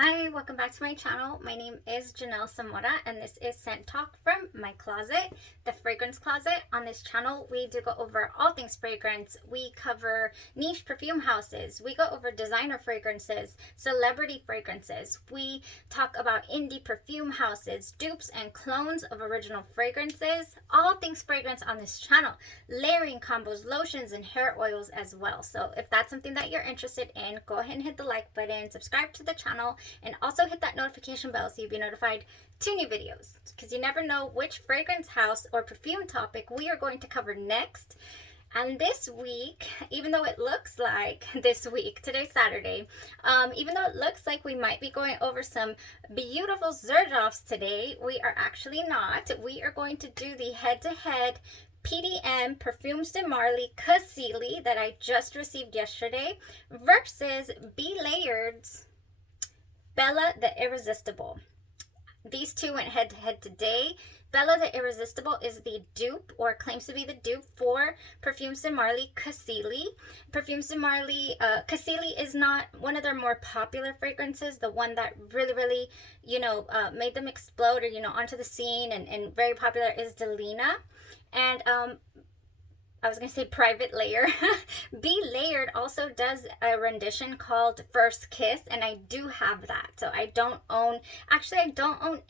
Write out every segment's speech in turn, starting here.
Hi, welcome back to my channel. My name is Janelle Samora and this is Scent Talk from my closet, the fragrance closet. On this channel, we do go over all things fragrance. We cover niche perfume houses. We go over designer fragrances, celebrity fragrances. We talk about indie perfume houses, dupes and clones of original fragrances, all things fragrance on this channel, layering combos, lotions, and hair oils as well. So if that's something that you're interested in, go ahead and hit the like button, subscribe to the channel, and also hit that notification bell so you'll be notified to new videos, because you never know which fragrance house or perfume topic we are going to cover next. And this week, even though it looks like this week, today's Saturday, even though it looks like we might be going over some beautiful Zerjoffs today, we are actually not. We are going to do the head-to-head PDM Perfumes de Marly Cassili that I just received yesterday versus Be Layerd's Bella the Irresistible. These two went head to head today. Bella the Irresistible is the dupe, or claims to be the dupe, for Perfumes de Marly Cassili. Perfumes de Marly Cassili is not one of their more popular fragrances. The one that really, made them explode, or, onto the scene and very popular is Delina. And I was going to say Private Layer. Be Layered also does a rendition called First Kiss, and I do have that. So I don't own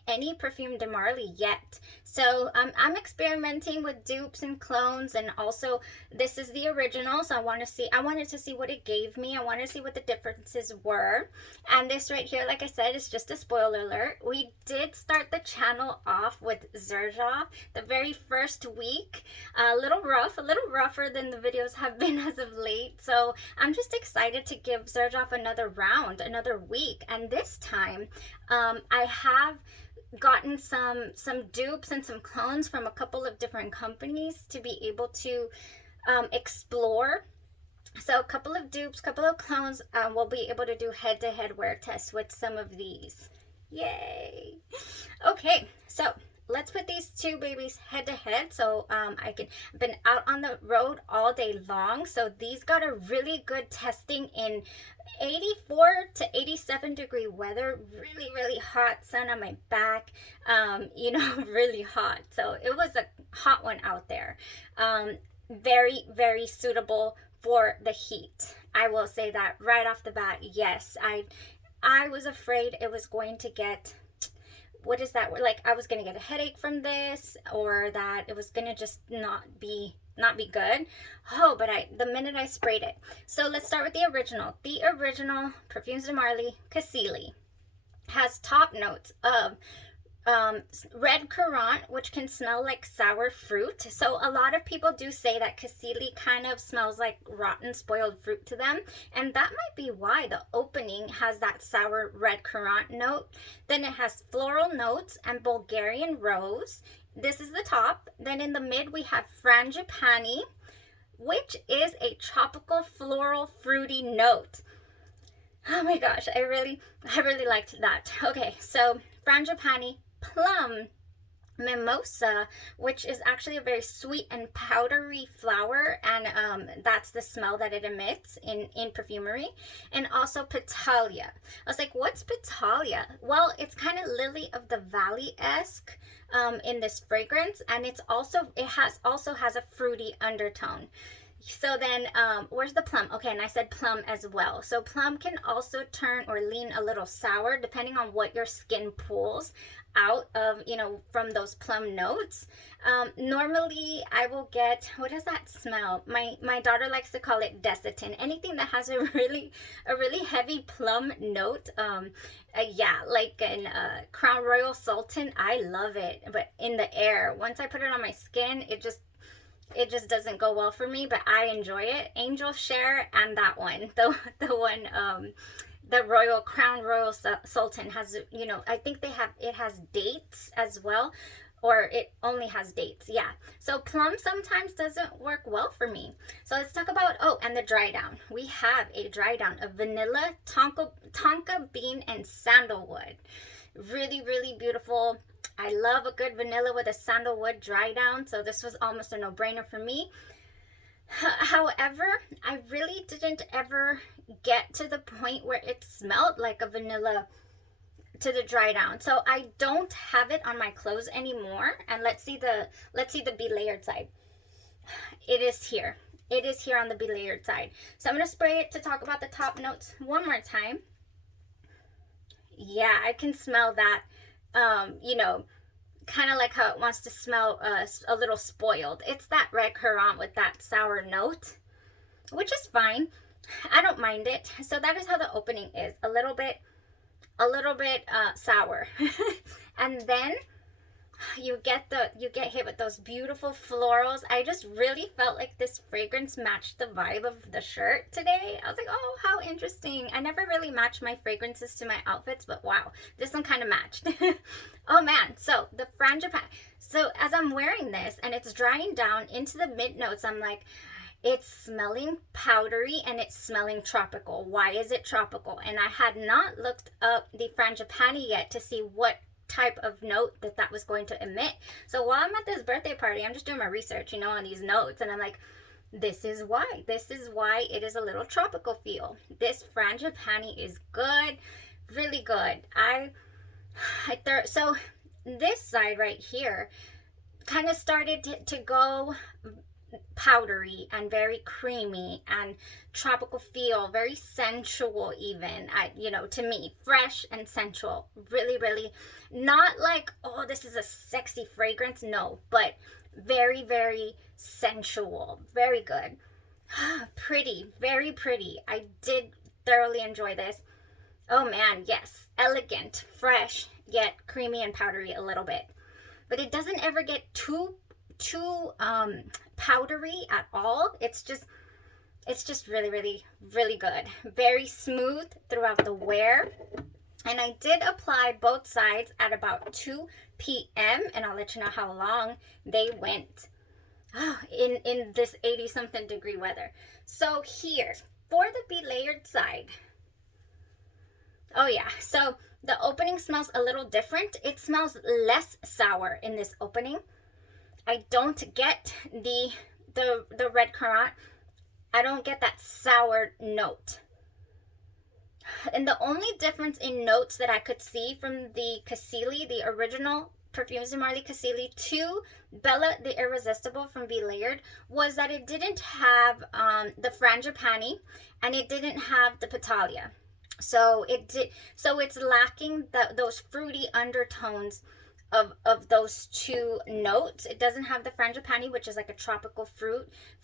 any Perfume de Marly yet. So I'm experimenting with dupes and clones, and also this is the original. So I wanted to see what it gave me. I wanted to see what the differences were. And this right here, like I said, is just a spoiler alert. We did start the channel off with Zerjoff the very first week. A little rougher than the videos have been as of late. So I'm just excited to give Zerjoff another round, another week. And this time, I have gotten some dupes and some clones from a couple of different companies to be able to explore. So a couple of dupes, couple of clones, we'll be able to do head-to-head wear tests with some of these. Yay! Okay, so let's put these two babies head to head. So I've been out on the road all day long. So these got a really good testing in 84 to 87 degree weather, really hot, sun on my back, really hot. So it was a hot one out there. Very suitable for the heat. I will say that right off the bat. Yes, I was afraid it was going to get, what is that? Like I was gonna get a headache from this, or that it was gonna just not be good. Oh, but the minute I sprayed it. So let's start with the original. The original Perfumes de Marly Cassili has top notes of red currant, which can smell like sour fruit. So a lot of people do say that Cassili kind of smells like rotten, spoiled fruit to them, and that might be why the opening has that sour red currant note. Then it has floral notes and Bulgarian rose. This is the top. Then in the mid we have frangipani, which is a tropical floral fruity note. Oh my gosh, I really liked that. Okay, so frangipani, plum, mimosa, which is actually a very sweet and powdery flower, and that's the smell that it emits in perfumery. And also Petalia. I was like, what's Petalia? Well, it's kind of lily of the valley-esque in this fragrance, and it also has a fruity undertone. So then where's the plum? Okay, and I said plum as well. So plum can also turn or lean a little sour depending on what your skin pulls out of, from those plum notes. Normally I will get, what does that smell? My daughter likes to call it Desitin. Anything that has a really heavy plum note. Yeah, like in Crown Royal Sultan, I love it. But in the air, once I put it on my skin, it just doesn't go well for me, but I enjoy it. Angel Share and that one, the one, the Crown Royal Sultan has, I think it has dates as well, or it only has dates. Yeah. So plum sometimes doesn't work well for me. So let's talk about, and the dry down. We have a dry down of vanilla, tonka bean, and sandalwood. Really beautiful. I love a good vanilla with a sandalwood dry down, so this was almost a no-brainer for me. However, I really didn't ever get to the point where it smelled like a vanilla dry down. So I don't have it on my clothes anymore. And let's see the belayered side. It is here. It is here on the belayered side. So I'm going to spray it to talk about the top notes one more time. Yeah, I can smell that, you know, kind of like how it wants to smell a little spoiled. It's that red currant with that sour note, which is fine. I don't mind it. So that is how the opening is. A little bit sour. And then you get hit with those beautiful florals. I just really felt like this fragrance matched the vibe of the shirt today. I was like, oh, how interesting. I never really match my fragrances to my outfits, but wow, this one kind of matched. Oh man, so the frangipani. So as I'm wearing this and it's drying down into the mid notes, I'm like, it's smelling powdery and it's smelling tropical. Why is it tropical? And I had not looked up the frangipani yet to see what type of note that was going to emit. So while I'm at this birthday party, I'm just doing my research, you know, on these notes, and I'm like, this is why it is a little tropical feel. This frangipani is good, really good. So this side right here kind of started to go powdery and very creamy and tropical feel, very sensual even. You know, to me, fresh and sensual. Really, really not like, oh, this is a sexy fragrance. No, but very, very sensual. Very good. Pretty, very pretty. I did thoroughly enjoy this. Oh man, yes. Elegant, fresh, yet creamy and powdery a little bit. But it doesn't ever get too powdery at all. It's just really, really, really good. Very smooth throughout the wear. And I did apply both sides at about 2 p.m. and I'll let you know how long they went in this 80-something degree weather. So here, for the belayered side, oh yeah, so the opening smells a little different. It smells less sour in this opening. I don't get the red currant. I don't get that sour note. And the only difference in notes that I could see from the Cassili, the original Perfumes de Marly Cassili, to Bella the Irresistible from Belayered, was that it didn't have the frangipani and it didn't have the petalia. So it's lacking those fruity undertones of those two notes. It doesn't have the frangipani, which is like a tropical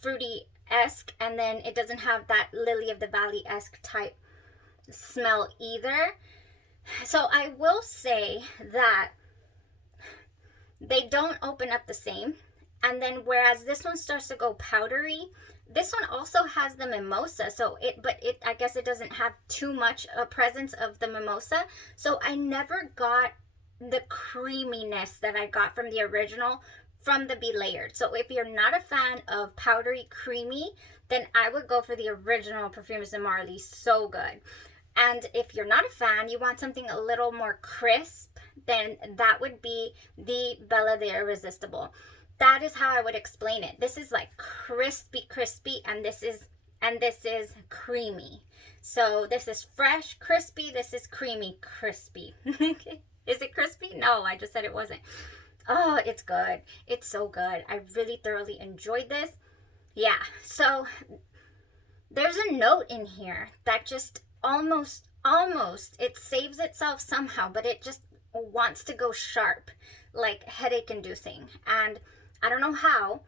fruity-esque, and then it doesn't have that lily of the valley-esque type smell either. So I will say that they don't open up the same. And then whereas this one starts to go powdery, this one also has the mimosa. But I guess it doesn't have too much a presence of the mimosa. So I never got the creaminess that I got from the original from the Belayered. So if you're not a fan of powdery creamy, then I would go for the original Perfumes de Marly. So good. And if you're not a fan, you want something a little more crisp, then that would be the Bella the Irresistible. That is how I would explain it. This is like crispy, and this is creamy. So this is fresh, crispy. This is creamy, crispy. Is it crispy? No, I just said it wasn't. Oh, it's good. It's so good. I really thoroughly enjoyed this. Yeah, so there's a note in here that just almost, it saves itself somehow, but it just wants to go sharp, like headache inducing. And I don't know how,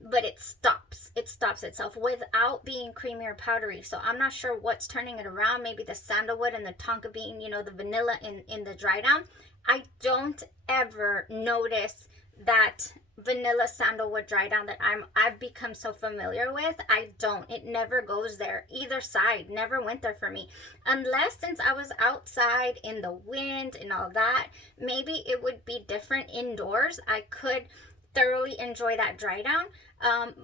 but it stops itself without being creamy or powdery. So I'm not sure what's turning it around. Maybe the sandalwood and the tonka bean, you know, the vanilla in the dry down. I don't ever notice that vanilla sandalwood dry down that I've become so familiar with. I don't. It never goes there. Either side never went there for me. Unless since I was outside in the wind and all that, maybe it would be different indoors. I could thoroughly enjoy that dry down.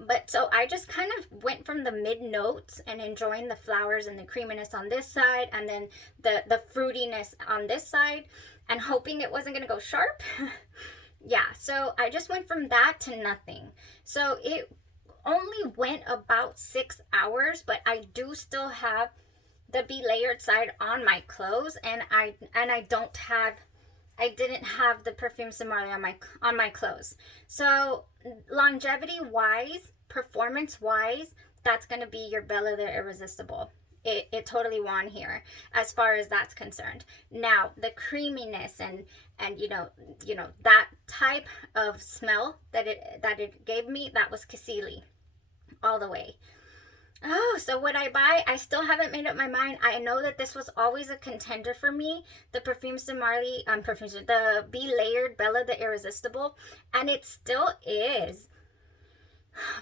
But so I just kind of went from the mid notes and enjoying the flowers and the creaminess on this side, and then the fruitiness on this side, and hoping it wasn't going to go sharp. Yeah, so I just went from that to nothing. So it only went about 6 hours, but I do still have the Be Layered side on my clothes, and I didn't have the Perfume Marley on my clothes. So longevity wise, performance wise, that's gonna be your Bella the Irresistible. It totally won here as far as that's concerned. Now the creaminess and you know that type of smell that it gave me, that was Cassili all the way. Oh, so would I buy? I still haven't made up my mind. I know that this was always a contender for me, the Perfumes de Marly, the Be Layered Bella the Irresistible, and it still is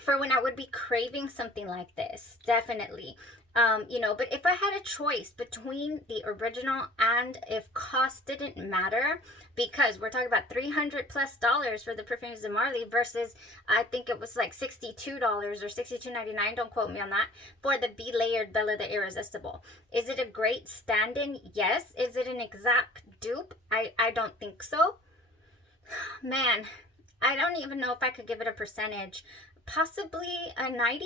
for when I would be craving something like this, definitely. But if I had a choice between the original and if cost didn't matter, because we're talking about $300+ for the Perfumes de Marly versus I think it was like $62 or $62.99, don't quote me on that, for the Be Layered Bella the Irresistible. Is it a great stand-in? Yes. Is it an exact dupe? I don't think so. Man, I don't even know if I could give it a percentage. Possibly a 90%.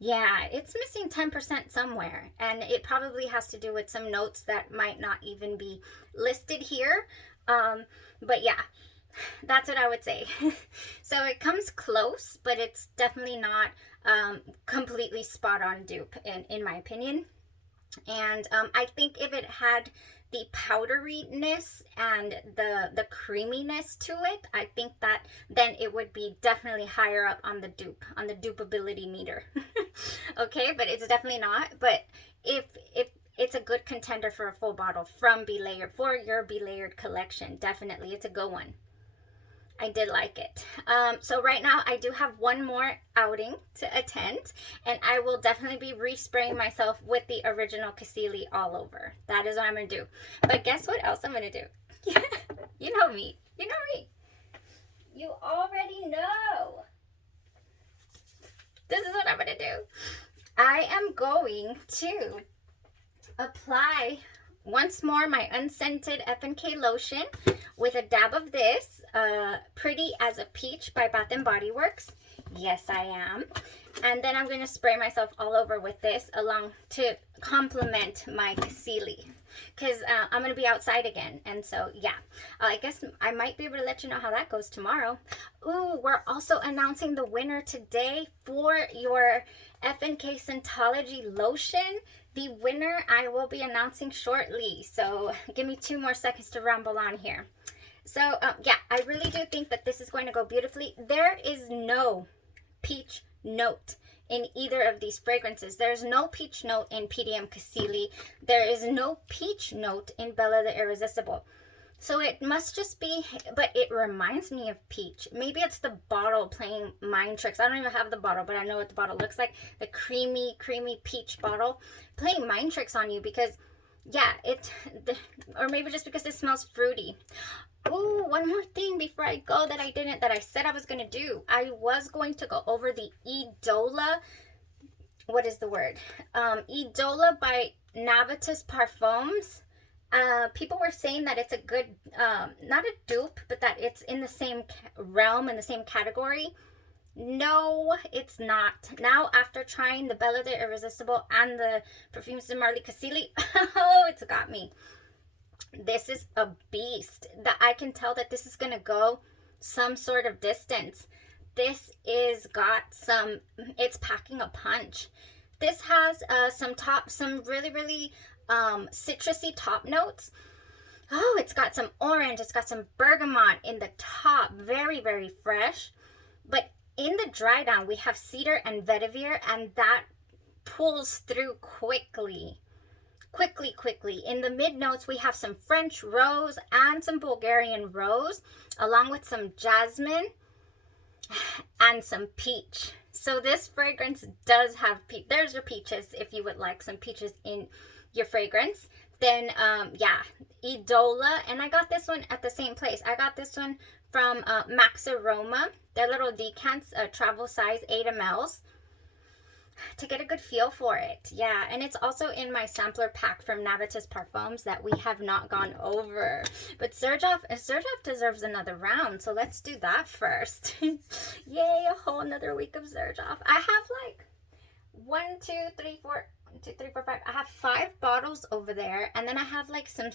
Yeah, it's missing 10% somewhere, and it probably has to do with some notes that might not even be listed here. But yeah, that's what I would say. So it comes close, but it's definitely not completely spot on dupe in my opinion. And I think if it had the powderiness and the creaminess to it, I think that then it would be definitely higher up on the dupeability meter. Okay, but it's definitely not. But if it's a good contender for a full bottle from Be Layered, for your Be Layered collection, definitely it's a good one. I did like it. So right now I do have one more outing to attend, and I will definitely be respraying myself with the original Cassili all over. That is what I'm going to do. But guess what else I'm going to do? You know me. You know me. You already know. This is what I'm going to do. I am going to apply once more my unscented F&K lotion with a dab of this, Pretty as a Peach by Bath & Body Works. Yes, I am. And then I'm going to spray myself all over with this along to complement my Cassili, because I'm going to be outside again. And so, yeah, I guess I might be able to let you know how that goes tomorrow. Ooh, we're also announcing the winner today for your F&K Scentology lotion. The winner I will be announcing shortly. So give me 2 more seconds to ramble on here. So yeah, I really do think that this is going to go beautifully. There is no peach note in either of these fragrances. There's no peach note in PDM Casili. There is no peach note in Bella the Irresistible. So it must just be, but it reminds me of peach. Maybe it's the bottle playing mind tricks. I don't even have the bottle, but I know what the bottle looks like. The creamy peach bottle playing mind tricks on you, because yeah, or maybe just because it smells fruity. Ooh, one more thing before I go that I said I was going to do. I was going to go over the Idola, what is the word? Idola by Navitus Parfums. People were saying that it's a good, not a dupe, but that it's in the same realm, in the same category. No, it's not. Now, after trying the Bella the Irresistible and the Perfumes de Marly Cassili, oh, it's got me. This is a beast. That I can tell that this is going to go some sort of distance. This is got some, it's packing a punch. This has some really citrusy top notes. Oh, it's got some orange, it's got some bergamot in the top, very fresh. But in the dry down, we have cedar and vetiver, and that pulls through quickly. In the mid notes, we have some French rose and some Bulgarian rose, along with some jasmine and some peach. So this fragrance does have peach. There's your peaches if you would like some peaches in your fragrance. Then yeah, Idola, and I got this one at the same place. I got this one from Max Aroma, their little decants, travel size 8 mls, to get a good feel for it. Yeah, and it's also in my sampler pack from Navitus Parfums that we have not gone over. But Serjoff deserves another round, so let's do that first. Yay, a whole another week of Serjoff. I have like 1, 2, 3, 4, 2, 3, 4, 5. I have 5 bottles over there, and then I have like some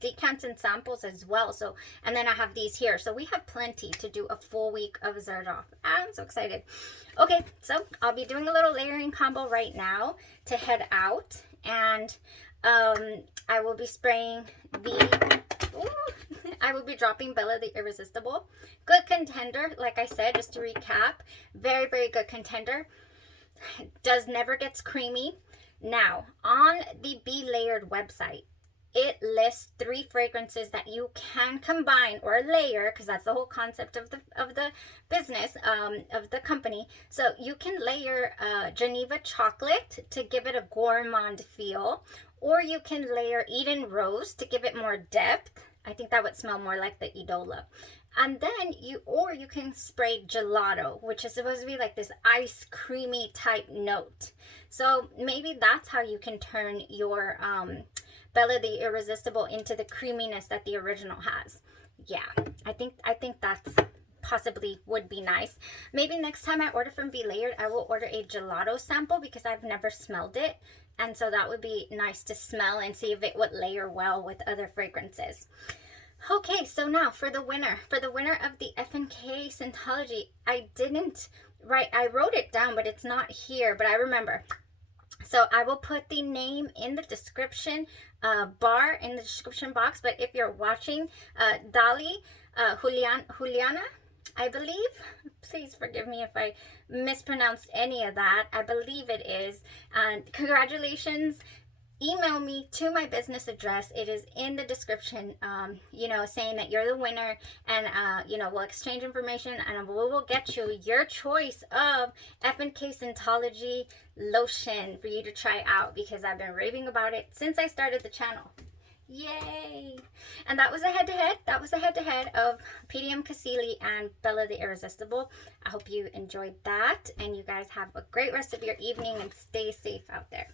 decants and samples as well. So, and then I have these here. So we have plenty to do a full week of Zerdoff. I'm so excited. Okay, so I'll be doing a little layering combo right now to head out, and I will be spraying the. I will be dropping Bella the Irresistible. Good contender, like I said, just to recap. Very, very good contender. Never gets creamy. Now, on the Be Layered website, it lists 3 fragrances that you can combine or layer, because that's the whole concept of the business, of the company. So you can layer Geneva chocolate to give it a gourmand feel, or you can layer Eden Rose to give it more depth. I think that would smell more like the Idola. And then you can spray gelato, which is supposed to be like this ice creamy type note. So maybe that's how you can turn your Bella the Irresistible into the creaminess that the original has. Yeah, I think that's possibly would be nice. Maybe next time I order from Be Layered, I will order a gelato sample, because I've never smelled it. And so that would be nice to smell and see if it would layer well with other fragrances. Okay, so now for the winner of the F&K Scentology. I wrote it down, but it's not here, but I remember. So I will put the name in the description bar, in the description box. But if you're watching, Dali, Juliana, I believe, please forgive me if I mispronounced any of that. I believe it is. And congratulations. Email me to my business address. It is in the description, saying that you're the winner, and we'll exchange information, and we will get you your choice of F&K Scentology lotion for you to try out, because I've been raving about it since I started the channel. Yay! And that was a head-to-head. Of PDM Casili and Bella the Irresistible. I hope you enjoyed that, and you guys have a great rest of your evening, and stay safe out there.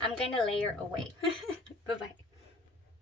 I'm going to layer away. Bye-bye.